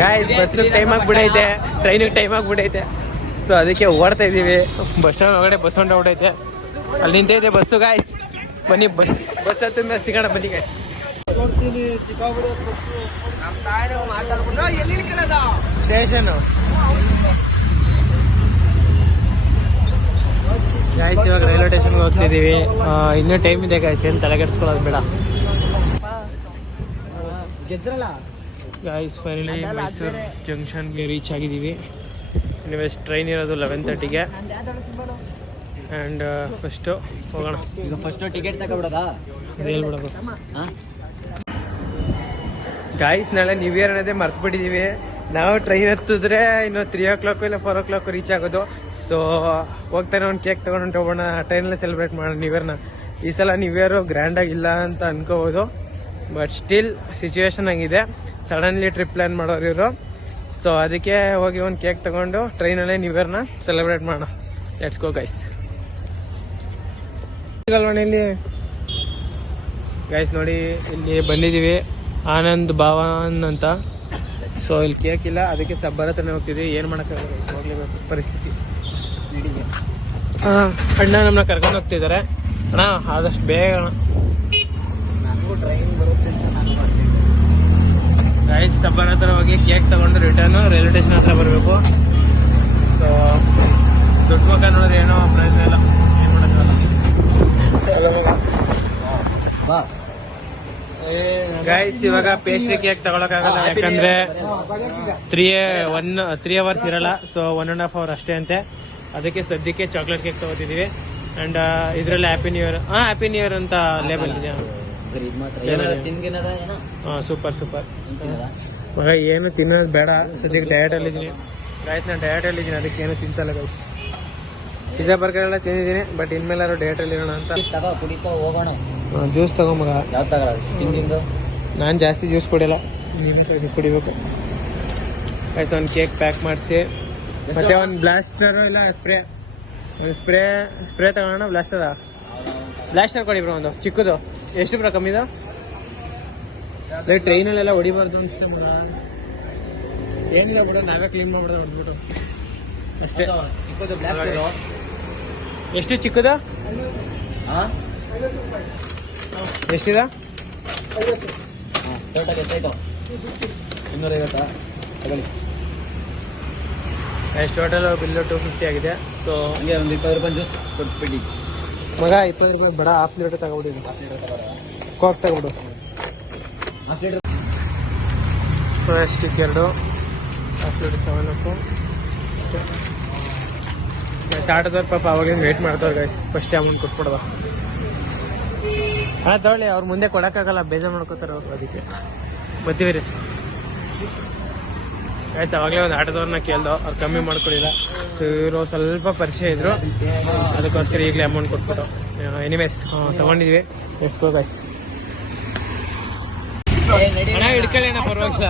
Guys bus time ಆಗಿಬಿಡೈತೆ, ಟ್ರೈನಿಗೆ time ಆಗಿಬಿಡೈತೆ. So ಅದಕ್ಕೆ ಓಡ್ತಾ ಇದ್ದೀವಿ. ಬಸ್ ಸ್ಟ್ಯಾಂಡ್ ಒಳಗಡೆ ಬಸ್ ಹೊಂಟೋಗ್ಬಿಟ್ಟೈತೆ, ಅಲ್ಲಿ ನಿಂತೈತೆ ಬಸ್ಸು. ಗಾಯ್ಸ್ ಬನ್ನಿ, ಬಸ್ ಹತ್ತಿದ ಮೇಲೆ ಸಿಗೋಣ ಬನ್ನಿ ಗಾಯ್ಸ್. ಸ್ಟೇಷನ್ ಗಾಯ್ಸ್, ಇವಾಗ ರೈಲ್ವೆ ಸ್ಟೇಷನ್ಗೆ ಹೋಗ್ತಿದ್ದೀವಿ. ಇನ್ನೂ ಟೈಮ್ ಇದೆ ಗಾಯ್ಸ್, ಏನು ತಲೆ ಕೆಡಿಸ್ಕೊಳ್ಳೋದು ಬೇಡ. ಗಾಯ್ಸ್ ಫೈನಲಿ ಮೈಸೂರು ಜಂಕ್ಷನ್ಗೆ ರೀಚ್ ಆಗಿದ್ದೀವಿ. ಎನಿವೇಸ್ ಟ್ರೈನ್ ಇರೋದು 11:30ಗೆ. ಆ್ಯಂಡ್ ಫಸ್ಟು ಹೋಗೋಣ. ಈಗ ಫಸ್ಟು ಟಿಕೆಟ್ ತಗೊಬಿಡೋದಾ? ಹೇಳ್ಬಿಡೋದು ಗಾಯ್ಸ್. ನಾಳೆ ನ್ಯೂ ಇಯರ್ ಅನ್ನೋದೇ ಮರ್ತ್ಬಿಟ್ಟಿದ್ದೀವಿ. ನಾವು ಟ್ರೈನ್ ಹತ್ತಿದ್ರೆ ಇನ್ನು 3 o'clock ಇಲ್ಲ 4 o'clock ರೀಚ್ ಆಗೋದು. ಸೊ ಹೋಗ್ತಾನೆ ಒಂದು ಕೇಕ್ ತೊಗೊಂಡು ಹೋಗೋಣ, ಟ್ರೈನಲ್ಲೇ ಸೆಲೆಬ್ರೇಟ್ ಮಾಡೋಣ ನ್ಯೂ ಇಯರ್ನ. ಈ ಸಲ ನ್ಯೂ ಇಯರು ಗ್ರ್ಯಾಂಡಾಗಿಲ್ಲ ಅಂತ ಅನ್ಕೋಬೋದು, ಬಟ್ ಸ್ಟಿಲ್ ಸಿಚುವೇಶನ್ ಆಗಿದೆ. ಸಡನ್ಲಿ ಟ್ರಿಪ್ ಪ್ಲ್ಯಾನ್ ಮಾಡೋರು ಇವರು. ಸೊ ಅದಕ್ಕೆ ಹೋಗಿ ಒಂದು ಕೇಕ್ ತೊಗೊಂಡು ಟ್ರೈನಲ್ಲೇ ನ್ಯೂ ಇಯರ್ನ ಸೆಲೆಬ್ರೇಟ್ ಮಾಡೋಣ. Let's go guys. ಇಲ್ಲಿ ಗೈಸ್ ನೋಡಿ, ಇಲ್ಲಿ ಬಂದಿದ್ದೀವಿ ಆನಂದ್ ಭವನ್ ಅಂತ. ಸೊ ಇಲ್ಲಿ ಕೇಕ್ ಇಲ್ಲ, ಅದಕ್ಕೆ ಭರತನೇ ಹೋಗ್ತಿದ್ದೀವಿ. ಏನು ಮಾಡೋಕ್ಕಾಗಲ್ಲ, ಹೋಗ್ಲೇಬೇಕು ಪರಿಸ್ಥಿತಿ. ಅಣ್ಣ ನಮ್ಮನ್ನ ಕರ್ಕೊಂಡು ಹೋಗ್ತಿದ್ದಾರೆ. ಅಣ್ಣ ಆದಷ್ಟು ಬೇಗ ನನಗೂ ಟ್ರೈನ್ ಬರುತ್ತೆ ಅಂತ ನಾನು ಮಾಡ್ತೀನಿ. ಗೈಸ್ ಸಬ್ಬರ್ ಹತ್ರ ಹೋಗಿ ಕೇಕ್ ತಗೊಂಡು ರಿಟರ್ನ್ ರೈಲ್ವೆ ಸ್ಟೇಷನ್ ಹತ್ರ ಬರಬೇಕು. ಸೊ ದುಡ್ಡು ಮುಖ ನೋಡಿದ್ರೆ ಏನೋ ಪ್ರಯೋಜನ ಇಲ್ಲ, ಏನು ಮಾಡೋಕ್ಕಾಗಲ್ಲ. ಗೈಸ್ ಇವಾಗ ಪೇಸ್ಟ್ರಿ ಕೇಕ್ ತಗೊಳಕ್ಕಾಗಲ್ಲ, ಯಾಕಂದ್ರೆ 3 hours ಇರಲ್ಲ. ಸೊ 1.5 hour ಅಷ್ಟೇ ಅಂತೆ. ಅದಕ್ಕೆ ಸದ್ಯಕ್ಕೆ ಚಾಕ್ಲೇಟ್ ಕೇಕ್ ತಗೋತಿದೀವಿ. ಅಂಡ್ ಇದ್ರಲ್ಲಿ happy new year, happy new year ಅಂತ ಲೇಬಲ್ ಇದೆ. ಸೂಪರ್ ಸೂಪರ್ ಮಗ. ಏನು ತಿನ್ನೋದು ಬೇಡ, ಸದ್ಯಕ್ಕೆ ಡಯಟ್ ಅಲ್ಲಿ ಇದೀನಿ ಗೈಸ್. ನಾನು ಡಯಟ್ ಅಲ್ಲಿ ಇದೀನಿ, ಅದಕ್ಕೆ ಏನು ತಿಂತಲ್ಲ ಗೈಸ್. ಪಿಜ್ಜಾ ಬರ್ಗರ್ ಎಲ್ಲ ತಿಂದಿದ್ದೀನಿ, ಬಟ್ ಇನ್ಮೇಲಾರು ಡಯಟ್ ಅಲ್ಲಿ ಇರೋಣ ಅಂತ. ಜ್ಯೂಸ್ ತಗೋ ಮಗ. ನಾನು ಜಾಸ್ತಿ ಜ್ಯೂಸ್ ಕುಡಿಯಲ್ಲ, ನೀನು ಕುಡಿಬೇಕು ಗೈಸ್. ಒಂದು ಕೇಕ್ ಪ್ಯಾಕ್ ಮಾಡಿಸಿ, ಮತ್ತೆ ಒಂದು ಬ್ಲಾಸ್ಟರ್ ಇಲ್ಲ ಸ್ಪ್ರೇ ತಗೋಣ. ಬ್ಲಾಸ್ಟರ್ ಕೊಡಿ ಬ್ರೋ, ಒಂದು ಚಿಕ್ಕದು. ಎಷ್ಟು ಬ್ರೋ ಕಮ್ಮಿದು? ಟ್ರೈನಲ್ಲೆಲ್ಲ ಹೊಡಿಬಾರ್ದು ಅನ್ಸುತ್ತೆ ಮಗ. ಏನಿಲ್ಲ ಬಿಡು, ನಾವೇ ಕ್ಲೀನ್ ಮಾಡ್ಬಿಡೋದು ಹೊಡ್ಬಿಟ್ಟು ಅಷ್ಟೇ. ಎಷ್ಟು ಚಿಕ್ಕದ? ಎಷ್ಟಿದ? 250 ತಗೊಳ್ಳಿ. ಎಷ್ಟು ಟೋಟಲ್ ಬಿಲ್ಲು 250 ಆಗಿದೆ. ಸೊ ಹಂಗೆ ಒಂದು 20 ರೂಪಾಯಿ ಜ್ಯೂಸ್ ಕೊಡ್ಸ್ಬಿಡಿ ಮಗ. 20 ರೂಪಾಯಿ ಬೇಡ, 1/2 ಲೀಟರ್ ತಗೊಬಿಡಿ. ಕೋಕ್ ತಗೊಬಿಡು. ಸೊ ಎಷ್ಟಿಕ್ 2 1/2 ಲೀಟರ್ 7 ಅಪ್ಪು. ಆಟೋದವ್ರು ಪಾಪ ಅವಾಗೇನು ವೇಟ್ ಮಾಡ್ತಾರೆ ಗೈಸ್, ಫಸ್ಟ್ ಅಮೌಂಟ್ ಕೊಟ್ಬಿಡೋದ. ತಗೊಳ್ಳಿ, ಅವ್ರ ಮುಂದೆ ಕೊಡೋಕ್ಕಾಗಲ್ಲ, ಬೇಜಾರು ಮಾಡ್ಕೋತಾರೆ ಅವ್ರು. ಅದಕ್ಕೆ ಬರ್ತೀವಿ ರೀ ಗೈಸ್. ಅವಾಗಲೇ ಒಂದು ಆಟೋದವ್ರನ್ನ ಕೇಳ್ದೋ, ಅವ್ರು ಕಮ್ಮಿ ಮಾಡ್ಕೊಳಿಲ್ಲ. ಸೊ ಇವರು ಸ್ವಲ್ಪ ಪರಿಚಯ ಇದ್ರು, ಅದಕ್ಕೋಸ್ಕರ ಈಗಲೇ ಅಮೌಂಟ್ ಕೊಟ್ಬಿಟ್ಟು. ಎನಿವೇಸ್ ತಗೊಂಡಿದ್ವಿ. ಎಸ್ಕೋ ಗೈಸ್. ಅಣ್ಣ ಹಿಡ್ಕೊಳ್ಳಿ ಅಣ್ಣ, ಪರವಾಗಿಲ್ಲ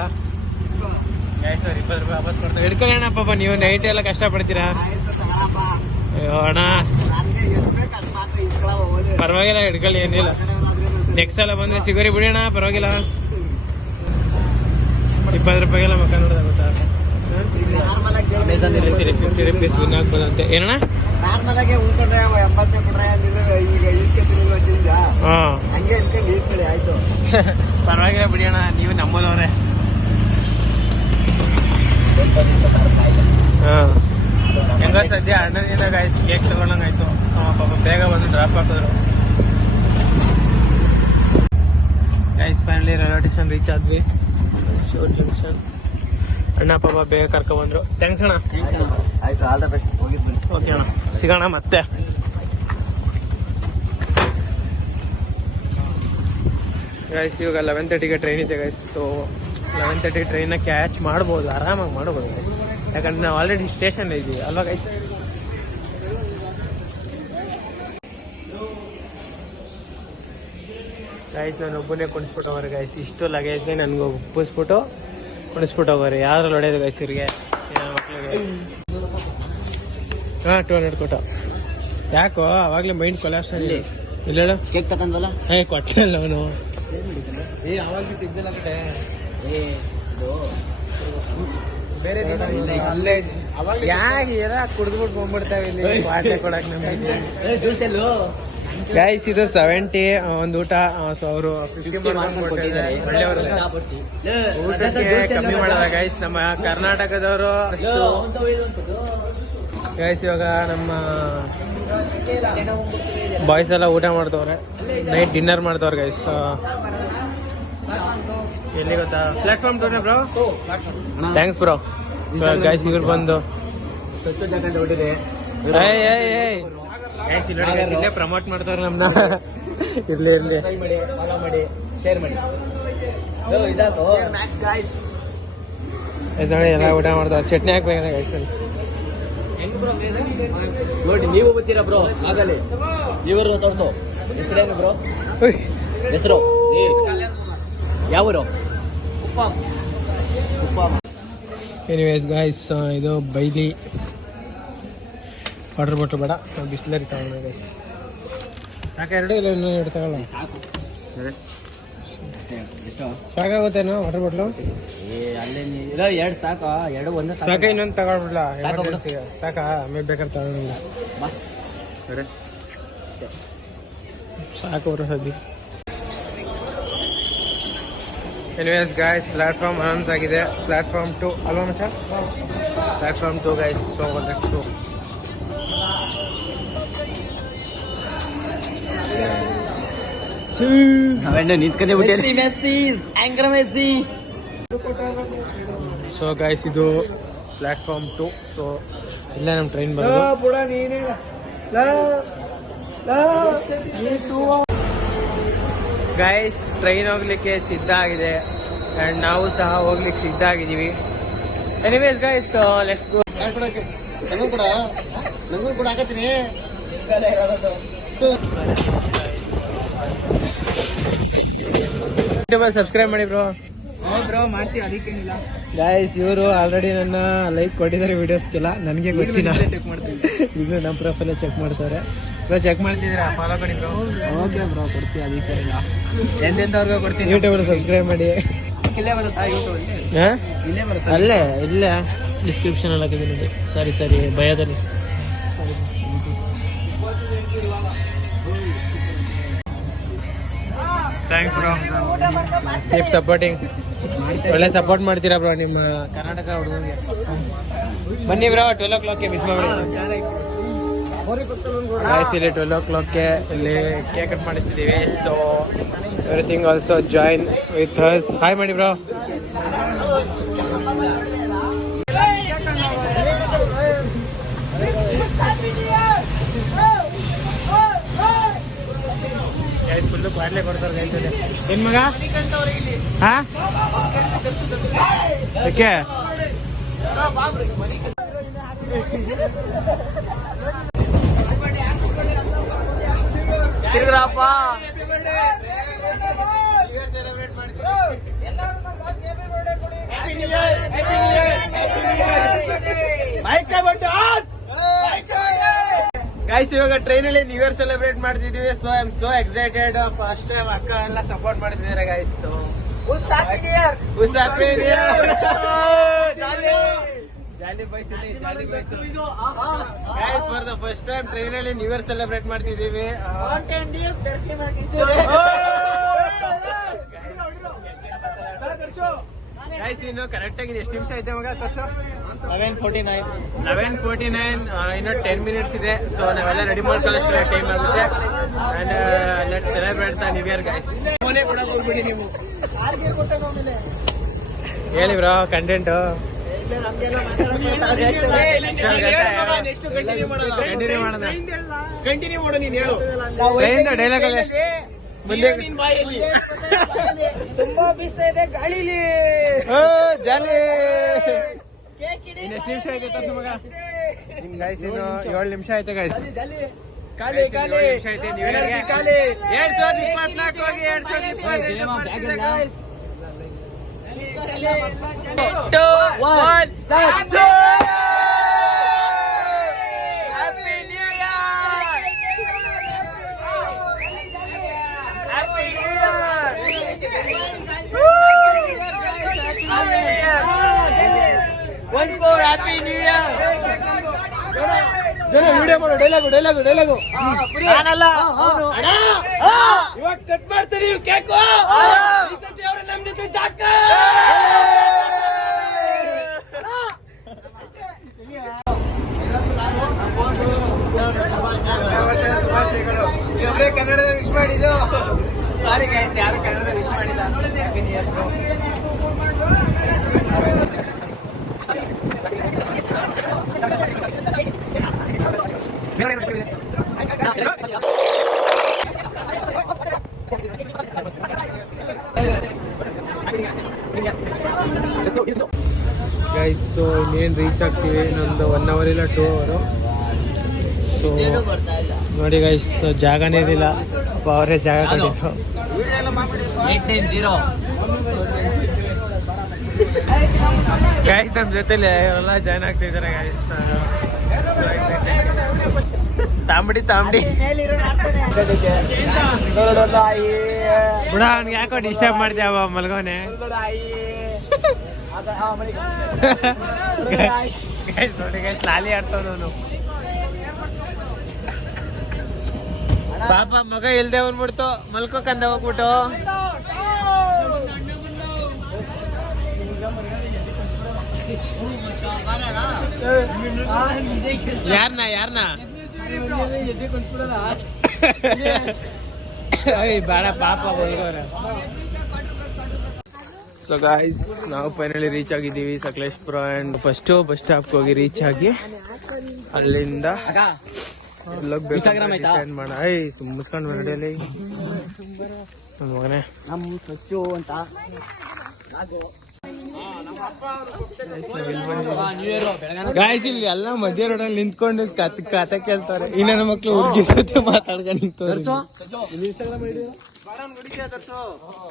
ಗೈಸ್. ಅವ್ರು 20 ರೂಪಾಯಿ ವಾಪಸ್ ಕೊಡ್ತಾರೆ. ಹಿಡ್ಕೊಳ್ಳಿ ಅಣ್ಣ, ಪಾಪ ನೀವು ನೈಟ್ ಎಲ್ಲ ಕಷ್ಟಪಡ್ತೀರಾ. ಅಯ್ಯೋ ಅಣ್ಣ ಪರವಾಗಿಲ್ಲ, ಹಿಡ್ಕೊಳ್ಳಿ, ಏನಿಲ್ಲ. ನೆಕ್ಸ್ಟ್ ಸಲ ಬಂದ್ರೆ ಸಿಗೋರಿ ಬಿಡಿ ಅಣ್ಣ, ಪರವಾಗಿಲ್ಲ. 20 ರೂಪಾಯಿಗೆಲ್ಲ ಮಕ್ಕ ನೋಡೋದಾಗುತ್ತಾ? 50 ರೂಪೀಸ್ ವಿನ್ ಆಗ್ಬೋದಂತೆ. ಏನಣ್ಣ? ಪರವಾಗಿಲ್ಲ ಬಿಡಿ ಅಣ್ಣ, ನೀವು ನಮ್ಮದವ್ರೆ. ಹೆಂಗ ಸದ್ಯ ಅಣ್ಣನಿಂದ ಗಾಯ್ಸ್ ಕೇಕ್ ತಗೊಂಡಂಗಾಯ್ತು. ಪಾಪ ಬೇಗ ಬಂದು ಡ್ರಾಪ್ ಹಾಕಿದ್ರು guys. Finally railway station reach ಆದ್ವಿ, ಶೋರ್ ಜಂಕ್ಷನ್. ಅಣ್ಣ ಪಾಪ ಬೇಗ ಕರ್ಕೊಂಡ್ಬಂದ್ರು. ಥ್ಯಾಂಕ್ಸ್ ಅಣ್ಣ. ಆಯ್ತು, ಆಲ್ ದ ಬೆಸ್ಟ್. ಓಕೆ ಅಣ್ಣ, ಸಿಗೋಣ ಮತ್ತೆ. ಗೈಸ್ ಇವಾಗ 11:30ಗೆ ಟ್ರೈನ್ ಇದೆ ಗೈಸ್. ಸೊ 11:30 ಟ್ರೈನ್ನ ಕ್ಯಾಚ್ ಮಾಡ್ಬೋದು, ಆರಾಮಾಗಿ ಮಾಡ್ಬೋದು ಗೈಸ್. ಯಾಕಂದ್ರೆ ನಾವು ಆಲ್ರೆಡಿ ಸ್ಟೇಷನ್ ಇದ್ದೀವಿ ಅಲ್ವಾ ಗೈಸ್. ಗೈಸ್ ನಾನು ಒಬ್ಬನೇ ಕುಣಿಸ್ಬಿಟ್ಟು ಹೋಗೋರು ಗೈಸ್. ಇಷ್ಟು ಲಗೇಜ್ನೇ ನನಗೆ ಒಪ್ಪಿಸ್ಬಿಟ್ಟು ಕುಣಿಸ್ಬಿಟ್ಟು ಹೋಗೋರು. ಯಾರು ಹೊಡೆಯೋದು ಗೈಸ್ ಇವ್ರಿಗೆ, ಮಕ್ಳಿಗೆ. 200 ಕೊಟ್ಟು. ಯಾಕೋ ಅವಾಗಲೇ ಮೈಂಡ್ ಕೊಲಾಪ್ಸ್ ಆಗಿದೆ. ಇಲ್ಲ ಹೇಳು. ಕೇಕ್ ತಗೊಂಡ್ವಲ್ಲ, ಕೊಟ್ಟಿಲ್ಲ ಅವನು. ಅವಾಗ ತೆಗ್ದಲ್ಲ ಕಡೆ. ಬೇರೆ ಇಲ್ಲ, ಇಲ್ಲ. ಅಲ್ಲೇ ಅವಾಗ್ಲೇ ಯಾಕೆ ಎಲ್ಲ ಕುಡಿದ್ಬಿಟ್ಟು ಬಂದ್ಬಿಡ್ತಾವೆ ಇಲ್ಲಿ ಬಾಟ್ಲೆ ಕೊಡಕ್ ನಮಗೆ ಜ್ಯೂಸ್ ಎಲ್ಲೋ ಗೈಸ್ ಇದು 70 ಒಂದು ಊಟ ಸೊ ಅವರು 50 ಮಾಡ್ಕೊಂಡು ಕೊಟ್ಟಿದ್ದಾರೆ. ಒಳ್ಳೆಯವರು ಊಟಕ್ಕೆ ಕಮ್ಮಿ ಮಾಡಲ್ಲ ಗೈಸ್ ನಮ್ಮ ಕರ್ನಾಟಕದವರು ಗೈಸ್ ಇವಾಗ ನಮ್ಮ ಬಾಯ್ಸ್ ಎಲ್ಲ ಊಟ ಮಾಡ್ತವ್ರೆ ನೈಟ್ ಡಿನ್ನರ್ ಮಾಡ್ತವ್ರೆ ಗೈಸ್ ಎಲ್ಲಿ ಗೊತ್ತಾ platform 2 bro thanks bro guys ಇವ್ರು ಬಂದು ಹೊಟ್ಟಿದೆ ಗೈಸ್ ಇಲ್ಲೇ ಪ್ರಮೋಟ್ ಮಾಡ್ತಾರೆ ನಮ್ನ ಇರ್ಲಿ ಇರ್ಲಿ ಮಾಡಿ ಫಾಲೋ ಮಾಡಿ ಶೇರ್ ಮಾಡಿ ಇದಾಕೋ ಗೈಸ್ ನೋಡಿ ಎಲ್ಲ ಊಟ ಮಾಡ್ತಾರೆ ಚಟ್ನಿ ಹಾಕ್ಬೇಕಂದ್ರೆ ಗೈಸ್ ಹೆಂಗ್ ಬ್ರೋ ನೋಡಿ ನೀವು ಬರ್ತೀರಾ ಬ್ರೋ ಆಗಲಿ ಇವರು ತೋರ್ಸು ಹೆಸರೇನು ಬ್ರೋ ಹೆಸರು ಯಾವೂರು ಉಪ್ಪ ಎನಿವೇಸ್ ಗೈಸ್ ಇದು ಬೈಲಿ ವಾಟರ್ ಬಾಟಲ್ ಬೇಡ ಬಿಸ್ಲರಿ ತಗೊಂಡು ಗೈಸ್ ಸಾಕ ಎರಡು ಇಲ್ಲ ಇನ್ನೂ ಎರಡು ತಗೊಳ್ಳ ಸಾಕು ಎಷ್ಟು ಸಾಕಾಗುತ್ತೇನೋ ವಾಟರ್ ಬಾಟ್ಲು ಅಲ್ಲೇ ಇಲ್ಲ ಎರಡು ಸಾಕು ಎರಡು ಒಂದು ಸಾಕ ಇನ್ನೊಂದು ತಗೊಳ್ಬಿಡ್ಲ ಸಾಕು ಬಿಡು. ಸಾಕ ಆಮೇಲೆ ಬೇಕಾದ್ರೆ ತಗೊಂಡಿಲ್ಲ ಬಾ ಸಾಕು ಬರೋ ಸದ್ಯ ಎನಿವೇಸ್ ಗೈಸ್ ಪ್ಲಾಟ್ಫಾರ್ಮ್ ಅನೌನ್ಸ್ ಆಗಿದೆ ಪ್ಲಾಟ್ಫಾರ್ಮ್ 2 ಅಲ್ವಾ ಮಚ್ಚ platform 2 guys so let's go ನಿಂತ್ಕೊಂಡೆ ಮೆಸ್ಸಿ ಆಂಗ್ರ ಮೆಸ್ಸಿ ಸೊ ಗೈಸ್ ಇದು ಪ್ಲಾಟ್ಫಾರ್ಮ್ 2 ಸೊ ಇಲ್ಲ ನಮ್ಮ ಟ್ರೈನ್ ಬರೋದು ಗೈಸ್ ಟ್ರೈನ್ ಹೋಗ್ಲಿಕ್ಕೆ ಸಿದ್ಧ ಆಗಿದೆ ಅಂಡ್ ನಾವು ಸಹ ಹೋಗ್ಲಿಕ್ಕೆ ಸಿದ್ಧ ಆಗಿದ್ದೀವಿ ಎನಿವೇಸ್ ಗೈಸ್ ಲೆಟ್ಸ್ ಗೋ ನಂಗೂ ಕೂಡ ಹಾಕತ್ತೀನಿ ಸಬ್ಸ್ಕ್ರೈಬ್ ಮಾಡಿ ಬ್ರೋ ಬ್ರೋ ಮಾಡ್ತೀವಿ ಅದಕ್ಕೇನಿಲ್ಲ ಗೈಸ್ ಇವರು ಆಲ್ರೆಡಿ ನನ್ನ ಲೈಕ್ ಕೊಟ್ಟಿದ್ದಾರೆ ವಿಡಿಯೋಸ್ಗೆಲ್ಲ ನನಗೆ ಗೊತ್ತಿಲ್ಲ ಚೆಕ್ ಮಾಡ್ತೀವಿ ಈಗಲೂ ನಮ್ಮ ಪ್ರೊಫೈಲ್ ಚೆಕ್ ಮಾಡ್ತಾರೆ ಬ್ರೋ ಚೆಕ್ ಮಾಡ್ತಿದ್ದೀರಾ ಫಾಲೋ ಮಾಡಿ ಬ್ರೋ ಓಕೆ ಬ್ರೋ ಕೊಡ್ತೀವಿ ಅದಕ್ಕೇನಿಲ್ಲ ಎಂತೆಂಥವ್ರಿಗೂ ಕೊಡ್ತೀನಿ ಯೂಟ್ಯೂಬ್ ಸಬ್ಸ್ಕ್ರೈಬ್ ಮಾಡಿ ಇಲ್ಲೇ ಬರುತ್ತಾ ಯೂಟ್ಯೂಬ್ ಹಾ ಇಲ್ಲೇ ಬರುತ್ತಾ ಅಲ್ಲೇ ಇಲ್ಲ ಡಿಸ್ಕ್ರಿಪ್ಷನ್ ಅಲ್ಲಿ ಹಾಕಿದ್ದೀನಿ ಸರಿ ಭಯದಲ್ಲಿ ಥ್ಯಾಂಕ್ಸ್ ಬ್ರೋ ಕೀಪ್ ಸಪೋರ್ಟಿಂಗ್ ಒಳ್ಳೆ ಸಪೋರ್ಟ್ ಮಾಡ್ತೀರಾ ಬ್ರೋ ನಿಮ್ಮ ಕರ್ನಾಟಕ ಹುಡುಗರಿಗೆ ಬನ್ನಿ ಬ್ರೋ 12 ಮಿಸ್ ಮಾಡಿ ಇಲ್ಲಿ 12 ಇಲ್ಲಿ ಕೇಕ್ ಕಟ್ ಮಾಡಿಸ್ತಿದ್ದೀವಿ so everything also join with us hi ಮಾಡಿ ಬ್ರೋ ಫುಲ್ಲು ಬಾಟ್ಲೆ ಕೊಡ್ತಾರೆ ಗೈತದೆ ಏನ್ ಮಗ ಹಾ ಓಕೆ ತಿರುಗ್ರಪ್ಪ ಗೈಸ್ ಇವಾಗ ಟ್ರೈನ್ ಅಲ್ಲಿ ನ್ಯೂ ಇಯರ್ ಸೆಲೆಬ್ರೇಟ್ ಮಾಡ್ತಿದೀವಿ so I am so excited first time ಅಕ್ಕ ಎಲ್ಲ ಸಪೋರ್ಟ್ ಮಾಡ್ತಿದ್ದಾರೆ guys so jolly vibes guys for the first time train ಅಲ್ಲಿ ನ್ಯೂ ಇಯರ್ ಸೆಲೆಬ್ರೇಟ್ ಮಾಡ್ತಿದೀವಿ ಗೈಸ್ ಇನ್ನು ಕರೆಕ್ಟ್ ಆಗಿ ಎಷ್ಟು ನಿಮಿಷ ಐತೆ ಮಗ ಕಸ 11:49 ಇನ್ನು 10 ಮಿನಿಟ್ಸ್ ಇದೆ ಸೊ ನಾವೆಲ್ಲ ರೆಡಿ ಮಾಡ್ಕೊಳ್ಳೋಷ್ಟು ಟೈಮ್ ಆಗುತ್ತೆ and let's celebrate the new year guys ಫೋನೇ ಕೊಡಕ್ ಹೋಗ್ಬಿಡಿ ನೀವು ಹೇಳಿ ಬ್ರೋ ಕಂಟೆಂಟ್ ಕಂಟಿನ್ಯೂ ಮಾಡು ನೀನ್ ಹೇಳು ಡೈಲಾಗ್ ಅಲ್ಲೇ ಮುಂದೆ ತುಂಬಾ ಬೀಸ್ತಾ ಇದೆ ಗಾಳಿಲಿ ಜಾಲಿ ಎಷ್ಟು ನಿಮಿಷ ಐತೆ ತೋರ್ಸು ಮಗ ನಿಮ್ ಗೈಸ್ ಇನ್ನು 7 ನಿಮಿಷ ಐತೆ ಗೈಸ್ ಖಾಲಿ ಖಾಲಿ ನಿಮಿಷ ಐತೆ ನ್ಯೂ ಇಯರ್ಗೆ ಖಾಲಿ 2024 ಹೋಗಿ 2025 ಬರ್ತಿದೆ guys 2 1 start happy new year happy new year happy new year. ಜನ ವಿಡಿಯೋ ಮಾಡೋ ಡೈಲಾಗು ನಾನಲ್ಲ ಅಣ್ಣ, ಇವಾಗ ಕಟ್ ಮಾಡ್ತೀರಿ ನೀವು ಕೇಕು. ಈ ಸತಿ ಅವ್ರು ನಮ್ ಜೊತೆ ಜಾಕ. ಶುಭಾಶಯಗಳು. ನೀವೊಬ್ಬರೇ ಕನ್ನಡದ ವಿಶ್ ಮಾಡಿದ್ದು. ಸಾರಿ ಗೈಸ್, ಯಾರು ಕನ್ನಡದ ವಿಶ್ ಮಾಡಿಲ್ಲ. Happy new year bro. Guys, so ಇನ್ನೇನು ರೀಚ್ ಆಗ್ತೀವಿ. ಇನ್ನೊಂದು 1 hour ಇಲ್ಲ 2 hour. ಸೊ ನೋಡಿ ಗೈಸ್, ಜಾಗನೇ ಇರಲಿಲ್ಲ. ಅವರೇ ಜಾಗ ಕೊಟ್ಟಿದ್ರು. ಗೈಸ್, ನಮ್ಮ ಜೊತೆಲಿ ಎಲ್ಲ ಜಾಯ್ನ್ ಆಗ್ತಿದ್ದಾರೆ ಗೈಸ್. ತಾಂಬಡಿ ಬಿಡ, ಅವ್ನಿಗೆ ಯಾಕೋ ಡಿಸ್ಟರ್ಬ್ ಮಾಡ್ತೀಯ ಮಲ್ಗೋನೆ. ನೋಡಿ ಗೈಸ್, ಲಾಲಿ ಆಡ್ತಾವನು. ಪಾಪ ಮಗ ಇಲ್ದೆ ಬಂದ್ಬಿಡ್ತು, ಮಲ್ಕೋಕಂದ ಹೋಗ್ಬಿಟ್ಟು. ಯಾರನ್ನ ಬೇಡ ಪಾಪ ಮಲ್ಗೋರೆ. ಸೊ ಗಾಯ್ಸ್, ನಾವು ಫೈನಲಿ ರೀಚ್ ಆಗಿದ್ದೀವಿ Sakleshpur. And first bus stop ಹೋಗಿ ರೀಚ್ ಆಗಿ ಅಲ್ಲಿಂದ ಮಾಡ ಮುಸ್ಕೊಂಡು ನಡೆಯಲಿ ಮಗನೇ. ಗಾಯ್ಸ್, ಇಲ್ಲಿ ಎಲ್ಲ ಮಧ್ಯ ರೋಡಲ್ಲಿ ನಿಂತ್ಕೊಂಡು ಕತೆ ಕೇಳ್ತಾರೆ. ಈ ನನ್ನ ಮಕ್ಳು ಹುಡುಗಿ ಜೊತೆ ಮಾತಾಡ್ಕೊಂಡು ನಿಂತವ್ರೆ.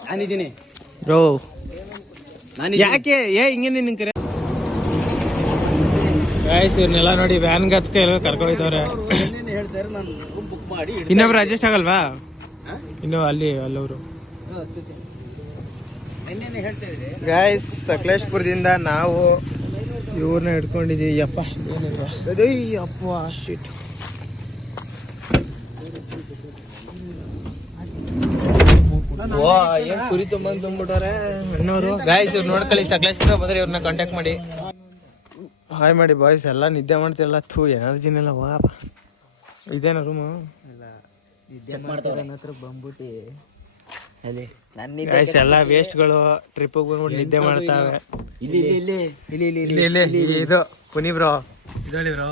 ನಾನಿದ್ದೀನಿ ಬ್ರೋ. ಯಾಕೆ ಹಿಂಗೆ ನಿನ್ ಕರೆ? ಗಾಯ್ಸ್, ಇವ್ರನ್ನೆಲ್ಲ ನೋಡಿ ವ್ಯಾನ್ ಗಚ್ಕ ಎಲ್ಲ ಕರ್ಕೊಯ್ತವ್ರೆ. ಹೇಳ್ತಾರೆ, ನಾನು ರೂಮ್ ಬುಕ್ ಮಾಡಿ ಇನ್ನೊಬ್ರು ಅಡ್ಜಸ್ಟ್ ಆಗಲ್ವಾ? ಇನ್ನು ಅಲ್ಲವರು ಗಾಯ್ಸ್. ಸಕಲೇಶ್ಪುರದಿಂದ ನಾವು ಇವ್ರನ್ನ ಹಿಡ್ಕೊಂಡಿದೀವಿ. ಯಪ್ಪ ಅಪ್ಪ ಶಿಟ್. ಏನ್ ಕುರಿ ತುಂಬಿಟ್ಟಾರೆ ಅಣ್ಣವರು. ಗಾಯ್ಸ್, ಇವ್ರು ನೋಡ್ಕೊಳ್ಳಿ, ಸಕಲೇಶ್ಪುರ ಬಂದ್ರೆ ಇವ್ರನ್ನ ಕಾಂಟ್ಯಾಕ್ಟ್ ಮಾಡಿ. ಹಾಯ್ ಮಾಡಿ ಬಾಯ್ಸ್. ಎಲ್ಲ ನಿದ್ದೆ ಮಾಡ್ತಿರಲ್ಲ, ಥೂ ಎನರ್ಜಿನೆಲ್ಲ. ವಾ, ಇದೇನ ರೂಮು? ಬಂದ್ಬಿಟ್ಟು ಎಲ್ಲ ವೇಸ್ಟ್ಗಳು ಟ್ರಿಪ್ಪಿಗೆ ಬಂದ್ಬಿಟ್ಟು ನಿದ್ದೆ ಮಾಡ್ತಾವೆ. ಇದು ಪುನಿ ಬ್ರೋ, ಇದೇಳಿ ಬ್ರೋ.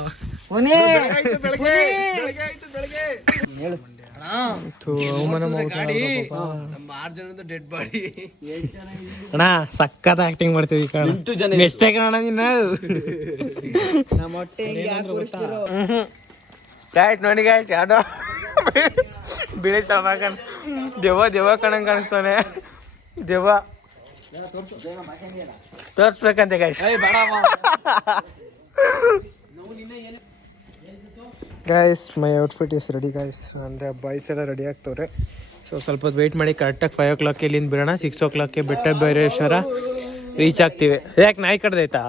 ಅಣ್ಣ ಸಕ್ಕತ್ ಆಕ್ಟಿಂಗ್ ಮಾಡ್ತೀವಿ ಕಣ. ಎಷ್ಟೇ ಕಣ ನೀನು ಗಾಯ್ಸ್. ನೋಡಿ ಗಾಯ್ಸ್, ಯಾವ್ದೋ ಬಿಳಿ ಸಮಾಕನ್ ದೆವ್ವ ಕಣಂಗ್ ಕಾಣಿಸ್ತಾನೆ. ದೆವ್ವ ತೋರ್ಸ್ಬೇಕಂತೆ guys. Guys, my outfit is ready guys. ಅಂದರೆ ಬಾಯ್ಸ್ ಎಲ್ಲ ರೆಡಿ ಆಗ್ತವ್ರೆ. ಸೊ ಸ್ವಲ್ಪ ಹೊತ್ತು ವೆಯ್ಟ್ ಮಾಡಿ. ಕರೆಕ್ಟಾಗಿ 5 o'clock ಇಲ್ಲಿಂದ ಬಿಡೋಣ. 6 o'clock ಬೆಟ್ಟ ಭೈರವೇಶ್ವರ ರೀಚ್ ಆಗ್ತೀವಿ. ಯಾಕೆ ನಾಯಿ ಕಡ್ದೈತಾ?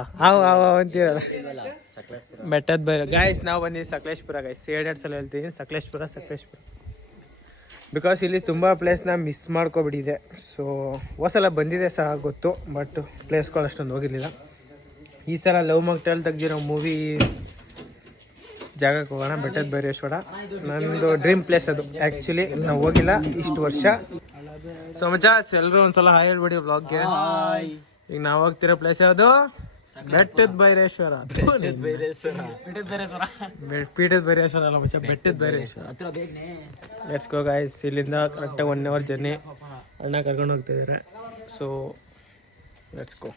ಅಂತೀರಲ್ಲ, ಬೆಟ್ಟದ ಭೈರ. ಗಾಯ್ಸ್, ನಾವು ಬಂದಿದ್ದೀವಿ ಸಕಲೇಶ್ಪುರ ಗೈಸ್. 2 ಸಲ ಹೇಳ್ತೀನಿ, ಸಕಲೇಶ್ಪುರ. ಬಿಕಾಸ್ ಇಲ್ಲಿ ತುಂಬ ಪ್ಲೇಸ್ನ ಮಿಸ್ ಮಾಡ್ಕೊಬಿಟ್ಟಿದೆ. ಸೊ ಹೋಸಲ ಬಂದಿದೆ ಸಹ ಗೊತ್ತು, ಬಟ್ ಪ್ಲೇಸ್ಗಳು ಅಷ್ಟೊಂದು ಹೋಗಿರಲಿಲ್ಲ. ಈ ಸಲ ಲವ್ ಮಾಕ್ಟೇಲ್ ತೆಗ್ದಿರೋ ಮೂವಿ ಜಾಗಕ್ಕೆ ಹೋಗೋಣ, ಬೆಟ್ಟದ ಭೈರವೇಶ್ವರ. ನಂದು ಡ್ರೀಮ್ ಪ್ಲೇಸ್ ಅದು ಆ್ಯಕ್ಚುಲಿ. ನಾವು ಹೋಗಿಲ್ಲ ಇಷ್ಟು ವರ್ಷ. ಸೊ ಮಚಾಸ್, ಎಲ್ಲರೂ ಒಂದ್ಸಲ ಹಾಯ್ ಹೇಳ್ಬಿಡಿ ವ್ಲಾಗ್ಗೆ. ಈಗ ನಾವು ಹೋಗ್ತಿರೋ ಪ್ಲೇಸ್ ಯಾವುದು? ಬೆಟ್ಟದ ಭೈರವೇಶ್ವರ. ಪೀಠದ ಭೈರವೇಶ್ವರ ಅಲ್ಲ ಮಚ್ಚ, ಬೆಟ್ಟದ ಭೈರವೇಶ್ವರ. Let's go guys. ಇಲ್ಲಿಂದ ಕರೆಕ್ಟಾಗಿ 1 hour ಜರ್ನಿ. ಅಣ್ಣ ಕರ್ಕೊಂಡು ಹೋಗ್ತಿದ್ದಾರೆ. So let's go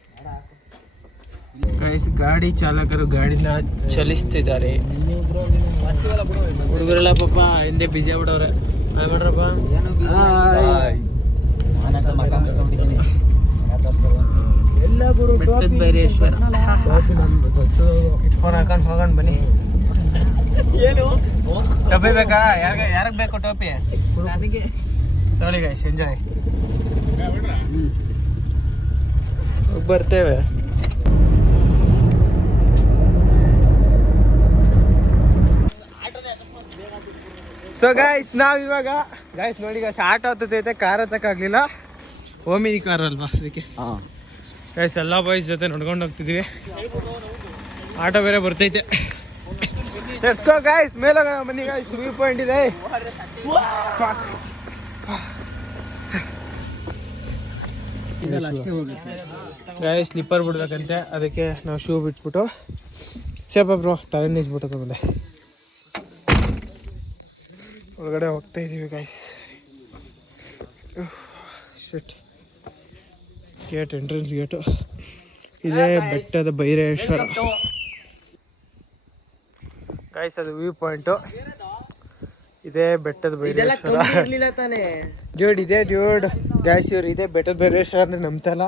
guys. ಗಾಡಿ ಚಾಲಕರು ಗಾಡಿನ ಚಲಿಸ್ತಿದ್ದಾರೆ. ಹುಡುಗರೆಲ್ಲ ಪಾಪ ಹಿಂದೆ ಬಿಜಿ ಆಗ್ಬಿಡವ್ರೆ. ಮಾಡ್ರಪ್ಪ. ಬೆಟ್ಟದ ಭೈರವೇಶ್ವರ. ಫೋನ್ ಹಾಕೊಂಡು ಹೋಗೋಣ ಬನ್ನಿ. ಟೋಪಿ ಬೇಕಾ? ಯಾರಿಗೆ ಬೇಕು ಟೋಪಿ? ನನಗೆ ತೊಗೊಳ್ಳಿ ಗೈಸ್, ಎಂಜಾಯ್. ಬರ್ತೇವೆ ಸೊ ಗಾಯ್ಸ್ ನಾವ್ ಇವಾಗ ಗಾಯ್ಸ್ ನೋಡಿ ಗಾಯ್ಸ್ ಆಟೋ ಹತ್ತೈತೆ, ಕಾರ್ ಹತ್ತಕ್ಕಾಗ್ಲಿಲ್ಲ, ಓಮಿನಿ ಕಾರ್ ಅಲ್ವಾ ಅದಕ್ಕೆ. ಗಾಯ್ಸ್ ಎಲ್ಲ ಬಾಯ್ಸ್ ಜೊತೆ ನೋಡ್ಕೊಂಡು ಹೋಗ್ತಿದೀವಿ, ಆಟೋ ಬೇರೆ ಬರ್ತೈತೆ. ಲೆಟ್ಸ್ ಗೋ ಗಾಯ್ಸ್, ಮೇಲೆ ಬನ್ನಿ ಗಾಯ್ಸ್, ವ್ಯೂ ಪಾಯಿಂಟ್ ಇದೆ. ಗಾಯ್ಸ್ ಸ್ಲಿಪ್ಪರ್ ಬಿಡ್ಬೇಕಂತೆ, ಅದಕ್ಕೆ ನಾವು ಶೂ ಬಿಟ್ಬಿಟ್ಟು ಸೇಪ ಬ್ರೋ ತಲೆ ನಿಲ್ಸ್ಬಿಟ್ಟು ಆಮೇಲೆ ಒಳಗಡೆ ಹೋಗ್ತಾ ಇದೀವಿ ಗಾಯ್ಸ್. ಗೇಟ್, ಎಂಟ್ರೆನ್ಸ್ ಗೇಟು ಇದೇ ಬೆಟ್ಟದ ಭೈರೇಶ್ವರ ಗಾಯ್ಸ್, ಅದು ವ್ಯೂ ಪಾಯಿಂಟು. ಇದೇ ಬೆಟ್ಟದ ಭೈರೇಶ್ವರ ಡ್ಯೂಡ್, ಇದೇ ಡ್ಯೂಡ್ ಗಾಯ್ಸ್. ಇವ್ರು ಇದೇ ಬೆಟ್ಟದ ಭೈರೇಶ್ವರ ಅಂದ್ರೆ ನಂಬ್ತಲ್ಲ,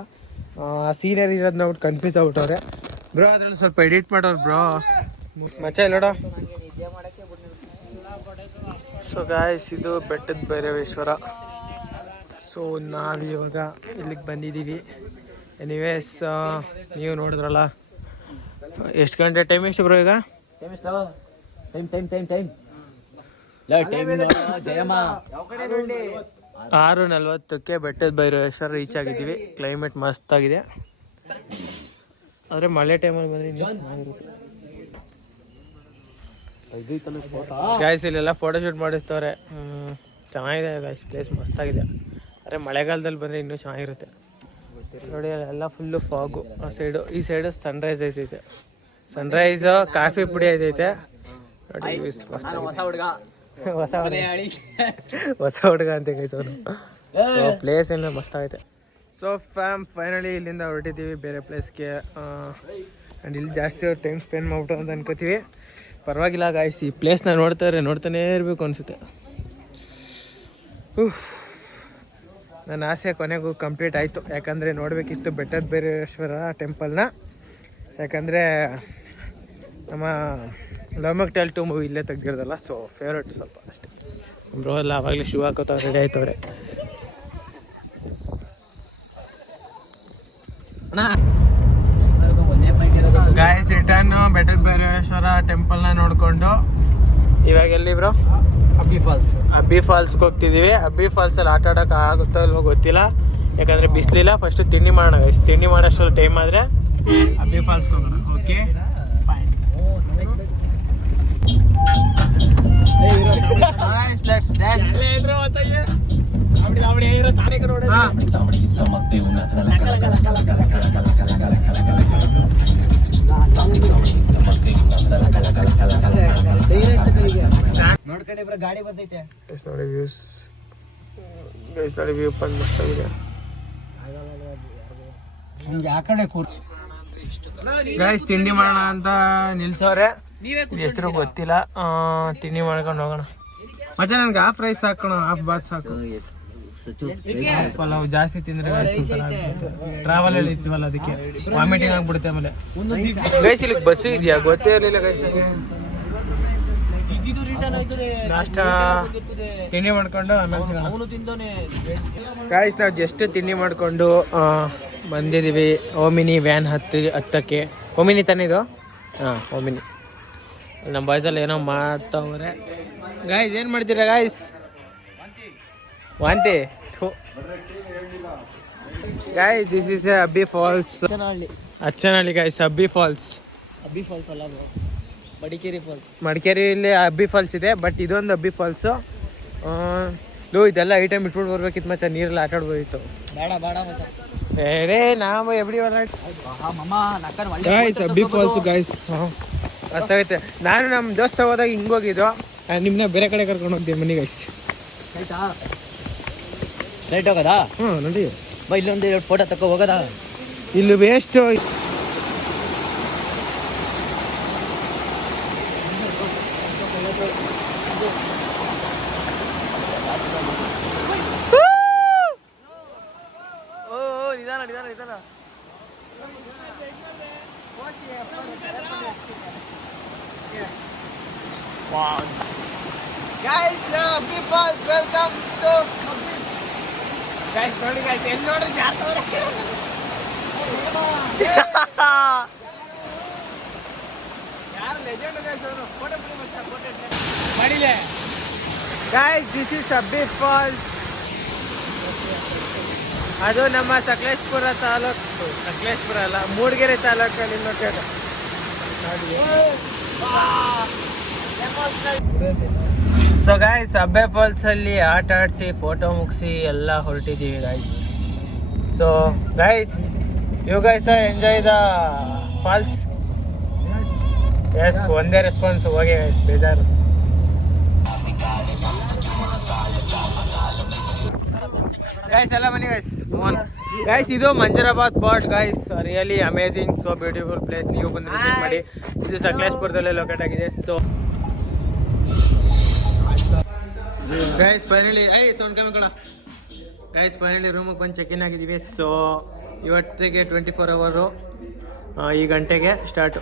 ಸೀನಿಯರ್ ಇರೋದು ನಾವು ಕನ್ಫ್ಯೂಸ್ ಆಗ್ಬಿಟ್ಟವ್ರೆ ಬ್ರೋ. ಅದ್ರಲ್ಲಿ ಸ್ವಲ್ಪ ಎಡಿಟ್ ಮಾಡೋರು ಬ್ರೋ, ಮಚ್ಚ ಇಲ್ಲೋಡ. ಸೊ ಗಾಯ್ಸ್ ಇದು ಬೆಟ್ಟದ ಭೈರವೇಶ್ವರ. ಸೊ ನಾವು ಇವಾಗ ಇಲ್ಲಿಗೆ ಬಂದಿದ್ದೀವಿ. ಎನಿವೇಸ್ ನೀವು ನೋಡಿದ್ರಲ್ಲ, ಎಷ್ಟು ಗಂಟೆ ಟೈಮ್ ಎಷ್ಟು ಬ್ರೋ ಈಗ? 6:40ಕ್ಕೆ ಬೆಟ್ಟದ ಭೈರವೇಶ್ವರ ರೀಚ್ ಆಗಿದ್ದೀವಿ. ಕ್ಲೈಮೇಟ್ ಮಸ್ತ್ ಆಗಿದೆ, ಆದರೆ ಮಳೆ ಟೈಮಲ್ಲಿ ಬಂದರೆ ಗಾಯ್ಸ್ ಇಲ್ಲೆಲ್ಲ ಫೋಟೋ ಶೂಟ್ ಮಾಡಿಸ್ತವ್ರೆ. ಚೆನ್ನಾಗಿದೆ ಗಾಯ್ಸ್, ಪ್ಲೇಸ್ ಮಸ್ತಾಗಿದೆ. ಆದರೆ ಮಳೆಗಾಲದಲ್ಲಿ ಬಂದರೆ ಇನ್ನೂ ಚೆನ್ನಾಗಿರುತ್ತೆ. ನೋಡಿ ಅಲ್ಲೆಲ್ಲ ಫುಲ್ಲು ಫಾಗು. ಆ ಸೈಡು, ಈ ಸೈಡು ಸನ್ರೈಸ್ ಐತೈತೆ. ಸನ್ರೈಸು ಕಾಫಿ ಪುಡಿ ಐತೈತೆ ನೋಡಿ. ಹೊಸ ಹುಡುಗ ಅಂತ ಗೈಸ್ ಅವನು. ಸೊ ಪ್ಲೇಸ್ ಎಲ್ಲ ಮಸ್ತಾಗೈತೆ. ಸೊ ಫೈನಲಿ ಇಲ್ಲಿಂದ ಹೊರಟಿದ್ದೀವಿ ಬೇರೆ ಪ್ಲೇಸ್ಗೆ. ಆ್ಯಂಡ್ ಇಲ್ಲಿ ಜಾಸ್ತಿ ಅವ್ರು ಟೈಮ್ ಸ್ಪೆಂಡ್ ಮಾಡ್ಬಿಟ್ಟು ಅಂತ ಅನ್ಕೋತೀವಿ. ಪರವಾಗಿಲ್ಲ ಗಾಯ್ಸ್, ಈ ಪ್ಲೇಸ್ನ ನೋಡ್ತಾನೆ ಇರಬೇಕು ಅನಿಸುತ್ತೆ. ನನ್ನ ಆಸೆ ಕೊನೆಗೂ ಕಂಪ್ಲೀಟ್ ಆಯಿತು. ಯಾಕಂದರೆ ನೋಡಬೇಕಿತ್ತು ಬೆಟ್ಟದ ಭೈರವೇಶ್ವರ ಟೆಂಪಲ್ನ. ಯಾಕಂದರೆ ನಮ್ಮ ಲವ್ ಮೆಕ್ಟೆಲ್ 2 ಮೂವಿ ಇಲ್ಲೇ ತೆಗ್ದಿರೋದಲ್ಲ, ಸೊ ಫೇವ್ರೇಟ್ ಸ್ವಲ್ಪ ಅಷ್ಟೇ. ಬ್ರೋ ಎಲ್ಲ ಆವಾಗಲೇ ಶೂ ಹಾಕೋತಾವ, ರೆಡಿ ಆಯ್ತವ್ರೆ. ಗಾಯ್ಸ್ ರಿಟರ್ನ್ ಬೆಟ್ಟದ ಭೈರವೇಶ್ವರ ಟೆಂಪಲ್ನ ನೋಡಿಕೊಂಡು ಇವಾಗ ಎಲ್ಲಿ ಬ್ರೋ? ಅಬ್ಬಿ ಫಾಲ್ಸ್ಗೆ ಹೋಗ್ತಿದ್ದೀವಿ. ಅಬ್ಬಿ ಫಾಲ್ಸಲ್ಲಿ ಆಟ ಆಡೋಕೆ ಆಗುತ್ತೋ ಇಲ್ವೋ ಗೊತ್ತಿಲ್ಲ, ಯಾಕಂದರೆ ಬಿಸಿಲಿಲ್ಲ. ಫಸ್ಟು ತಿಂಡಿ ಮಾಡೋಣ ಗೈಸ್. ತಿಂಡಿ ಮಾಡೋಷ್ಟು ಟೈಮ್ ಆದರೆ ಅಬ್ಬಿ ಫಾಲ್ಸ್ಗೆ ಹೋಗೋಣ. ಓಕೆ ನೋಡ್ಕಡೆ ಗಾಡಿ ಬರ್ತೈತೆ ನೋಡಿ. ವ್ಯೂಸ್ ಗೈಸ್ ನೋಡಿ, ವ್ಯೂ ಪಾಯಿಂಟ್ ಮಸ್ತಾಗಿದೆ. ಗೈಸ್ ತಿಂಡಿ ಮಾಡೋಣ ಅಂತ ನಿಲ್ಸವ್ರೆ, ಹೆಸರು ಗೊತ್ತಿಲ್ಲ. ತಿಂಡಿ ಮಾಡ್ಕೊಂಡು ಹೋಗೋಣ. ಮಚ್ಚ ನನ್ಗೆ ಹಾಫ್ ರೈಸ್ ಹಾಕೋಣ, ಹಾಫ್ ಬಾತ್ ಸಾಕು. ಪಲಾವ್ ಜಾಸ್ತಿ ತಿಂದ್ರೆ ಟ್ರಾವೆಲ್ ಅಲ್ಲಿ ಇರ್ತೀವಲ್ಲ, ಅದಕ್ಕೆ ವಾಮಿಟಿಂಗ್ ಆಗ್ಬಿಡುತ್ತೆ. ಆಮೇಲೆ ಗೈಸ್ ಇಲ್ಲಿಗೆ ಬಸ್ ಇದೆಯಾ ಗೊತ್ತೇ ಇರಲಿಲ್ಲ ಗೈಸ್ ನನಗೆ. ನಾಷ್ಟ ತಿಂಡಿ ಮಾಡ್ಕೊಂಡು ಆಮೇಲೆ ಸಿಗೋಣ ಗಾಯ್ಸ್. ನಾವು ಜಸ್ಟ್ ತಿಂಡಿ ಮಾಡ್ಕೊಂಡು ಬಂದಿದ್ದೀವಿ ಓಮಿನಿ ವ್ಯಾನ್ ಹತ್ತಕ್ಕೆ. ಓಮಿನಿ ತಾನೇ ಇದು? ಹಾಂ ಓಮಿನಿ. ನಮ್ಮ ಬಾಯ್ಸಲ್ಲಿ ಏನೋ ಮಾಡ್ತಾವ್ರೆ ಗಾಯ್ಸ್. ಏನು ಮಾಡ್ತೀರಾ ಗಾಯ್ಸ್? ವಾಂತಿ guys. This is Abbi falls, Achchanahalli guys. Abbi falls ಅಲ್ಲ ಬ್ರೋ, ಮಡಿಕೇರಿಯಲ್ಲಿ ಅಬ್ಬಿ ಫಾಲ್ಸ್ ಇದೆ, ಬಟ್ ಇದೊಂದು ಅಬ್ಬಿ ಫಾಲ್ಸು. ಇದೆಲ್ಲ ಐಟಮ್ ಇಟ್ಬಿಟ್ಟು ಬರ್ಬೇಕಿತ್ತು ಮಚ್ಚ, ನೀರೆಲ್ಲ ಆಟ ಆಡ್ಬೋದಿತ್ತು. ಬೇರೆ ನಾವು ಎಬ್ಡಿ ಗಾಯ್ಸ್ ಅಬ್ಬಿ ಫಾಲ್ಸ್ ಗಾಯ್ಸ್ ಮಸ್ತಾಗೈತೆ. ನಾನು ನಮ್ಮ ದೋಸ್ತ ಹೋದಾಗ ಹಿಂಗೋಗಿದ್ದು, ನಿಮ್ಮನ್ನ ಬೇರೆ ಕಡೆ ಕರ್ಕೊಂಡು ಹೋಗ್ತೀವಿ ಮನೆ ಗೈಸ್. ಲೈಟ್ ಹೋಗೋದಾ? ಹ್ಞೂ ನೋಡಿ ಬಾ, ಇಲ್ಲೊಂದು 2 ಫೋಟೋ ತಗೋ ಹೋಗೋದಾ? ಇಲ್ಲಿ ವೇಸ್ಟ್. ನಿಧಾನ. Guys, Abbey Falls, welcome to Abbey. Guys, ನೋಡಿ guys, ಎಲ್ಲಿ ನೋಡ್ರಿ ಜಾತವ್ರೆ. ಯಾರು ಲೆಜೆಂಡ್ guys ಅವರು. ಫೋಟೋ ಬಿಡಿ ಮಚ್ಚ, ಫೋಟೋ ಮಾಡಿಲೆ. Guys this is Abbi falls. ಅದು ನಮ್ಮ ಸಕಲೇಶ್ಪುರ ತಾಲೂಕು, ಸಕಲೇಶ್ಪುರ ಅಲ್ಲ ಮೂಡಿಗೆರೆ ತಾಲೂಕಲ್ಲಿ locate. So guys Abbe falls ಅಲ್ಲಿ ಆಟ ಆಡಿಸಿ ಫೋಟೋ ಮುಗಿಸಿ ಎಲ್ಲ ಹೊರಟಿದ್ದೀವಿ guys. So guys you guys enjoy the falls. Yes ಒಂದೇ ರೆಸ್ಪಾನ್ಸ್, ಹೋಗಿ ಗೈಸ್, ಬೇಜಾರು. ಗೈಸ್ ಎಲ್ಲ ಬನ್ನಿ ಗೈಸ್. ಗೈಸ್ ಇದು Manjarabad fort guys, really amazing, so beautiful place. ನೀವು ಬಂದು ವಿಸಿಟ್ ಮಾಡಿ. ಇದು ಸಕಲೇಶ್ಪುರದಲ್ಲೇ ಲೊಕೇಟ್ ಆಗಿದೆ. ಸೊ ಗೈಸ್ ಫೈನಲಿ ಸೌಂಡ್ ಕಮ್ಮಿ ಕೊಡ. ಗೈಸ್ ಫೈನಲಿ ರೂಮಿಗೆ ಬಂದು ಚೆಕ್ ಇನ್ ಆಗಿದ್ದೀವಿ. ಸೊ ಇವತ್ತಿಗೆ 24 ಅವರು ಈ ಗಂಟೆಗೆ ಸ್ಟಾರ್ಟು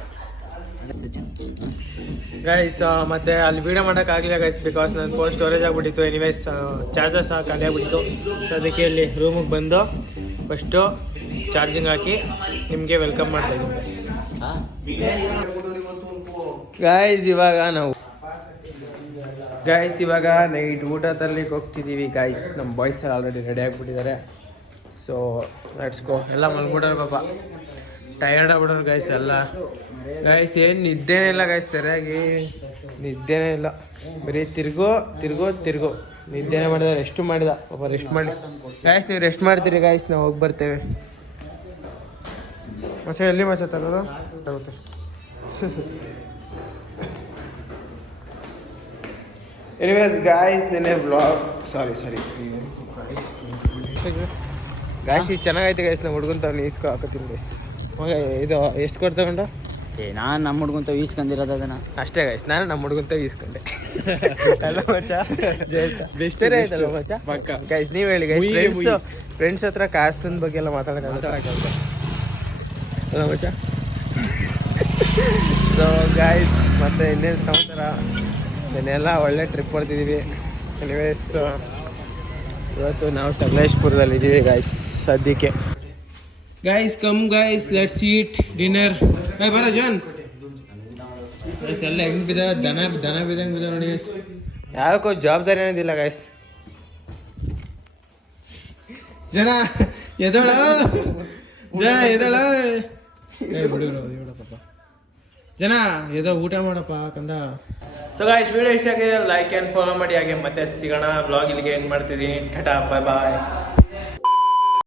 ಗೈಸ್. ಮತ್ತೆ ಅಲ್ಲಿ ವೀಡಿಯೋ ಮಾಡೋಕ್ಕಾಗಲಿಲ್ಲ ಗೈಸ್, ಬಿಕಾಸ್ ನನ್ನ ಫೋನ್ ಸ್ಟೋರೇಜ್ ಆಗಿಬಿಟ್ಟಿತ್ತು. ಎನಿವೇಸ್ ಚಾರ್ಜಸ್ ಖಾಲಿ ಆಗಿಬಿಟ್ಟಿತ್ತು. ಸೊ ಅದಕ್ಕೆ ಇಲ್ಲಿ ರೂಮಿಗೆ ಬಂದು ಫಸ್ಟು ಚಾರ್ಜಿಂಗ್ ಹಾಕಿ ನಿಮಗೆ ವೆಲ್ಕಮ್ ಮಾಡ್ತಾ ಇದ್ದೀನಿ ಗೈಸ್. ಇವಾಗ ನೈಟ್ ಊಟ ತರಲಿಕ್ಕೆ ಹೋಗ್ತಿದ್ದೀವಿ ಗೈಸ್. ನಮ್ಮ ಬಾಯ್ಸ್ ಆಲ್ರೆಡಿ ರೆಡಿ ಆಗಿಬಿಟ್ಟಿದ್ದಾರೆ. So let's go. ಎಲ್ಲ ಮಲ್ಬಿಡೋರು ಪಾಪ, ಟಯರ್ಡ್ ಆಗ್ಬಿಡೋರು ಗೈಸ್ ಎಲ್ಲ. ಗೈಸ್ ಏನು ನಿದ್ದೆನೇ ಇಲ್ಲ ಗೈಸ್, ಸರಿಯಾಗಿ ನಿದ್ದೆನೇ ಇಲ್ಲ. ಬರೀ ತಿರ್ಗೋ ನಿದ್ದೆನೇ ಮಾಡಿದ, ರೆಸ್ಟು ಮಾಡಿದ ಪಾಪ. ರೆಸ್ಟ್ ಮಾಡಿ ಗೈಸ್, ನೀವು ರೆಸ್ಟ್ ಮಾಡ್ತೀರಿ ಗೈಸ್, ನಾವು ಹೋಗಿ ಬರ್ತೇವೆ. ಮಚ್ಚ ಎಲ್ಲಿ ಮಚ್ಚ ತರೋದು ಆಗುತ್ತೆ. ಎನಿವೇಸ್ ಗಾಯ್ಸ್, ನೆನೆ ವ್ಲಾಗ್ ಸಾರಿ ಗಾಯ್ಸ್ ಇದು ಚೆನ್ನಾಗೈತೆ ಗೈಸ್. ನಮ್ಮ ಹುಡುಗಂತ ಈಸ್ಕೊ ಹಾಕತ್ತೀನಿ ಗೈಸ್. ಇದು ಎಷ್ಟು ಕೊಟ್ಟು ತಗೊಂಡು? ನಾನು ನಮ್ಮ ಹುಡುಗಂತ ಈಸ್ಕೊಂಡಿರೋದು ಅದನ್ನ ಅಷ್ಟೇ ಗೈಸ್, ನಾನು ನಮ್ಮ ಹುಡುಗಂತ ಈಸ್ಕೊಂಡೆ. ಅಲ್ಲ ಮಚ್ಚ, ಬೇರೆ ಆಯ್ತಲ್ಲ ಮಚ್ಚ. ಗೈಸ್ ನೀವು ಹೇಳಿ ಗೈಸ್, ಫ್ರೆಂಡ್ಸ್ ಹತ್ರ ಕಾಸಿನ ಬಗ್ಗೆ ಎಲ್ಲ ಮಾತಾಡೋಕ್ಕಾಗಲ್ಲ ಅಲ್ಲ ಮಚ್ಚ. ಸೊ ಗಾಯ್ಸ್ ಮತ್ತೆ ಇನ್ನೇನು ಸಮಾಚಾರ? ಇದನ್ನೆಲ್ಲ ಒಳ್ಳೆ ಟ್ರಿಪ್ ಮಾಡ್ತಿದ್ದೀವಿ. ಎನಿವೇಸ್ ಇವತ್ತು ನಾವು ಸಕಲೇಶ್ಪುರದಲ್ಲಿ ಇದ್ದೀವಿ ಗಾಯ್ಸ್ ಸದ್ಯಕ್ಕೆ. Guys come guys, let's eat dinner. ಬರ ಜಾನ್. ಗೈಸ್ ಎಲ್ಲ ಹೆಂಗ್ ಬಿದ್ದ, ದನ ಬಿದ್ದಂಗೆ ಬಿದ್ದ ನೋಡಿ. ಯಾಕೋ ಜವಾಬ್ದಾರಿ ಅನ್ನೋದಿಲ್ಲ ಗೈಸ್. ಜನ ಎದಳ ಪಾಪ, ಜನ ಎದೋ ಊಟ ಮಾಡಪ್ಪ ಕಂದ. ಸೊ ಗಾಯ್ಸ್ ವಿಡಿಯೋ ಇಷ್ಟ ಆಗಿದ್ರೆ ಲೈಕ್ ಆ್ಯಂಡ್ ಫಾಲೋ ಮಾಡಿ. ಹಾಗೆ ಮತ್ತೆ ಸಿಗೋಣ. ಬ್ಲಾಗ್ ಇಲ್ಲಿಗೆ ಎಂಡ್ ಮಾಡ್ತಿದ್ದೀನಿ. ಟಾಟಾ, ಬಾಯ್ ಬಾಯ್.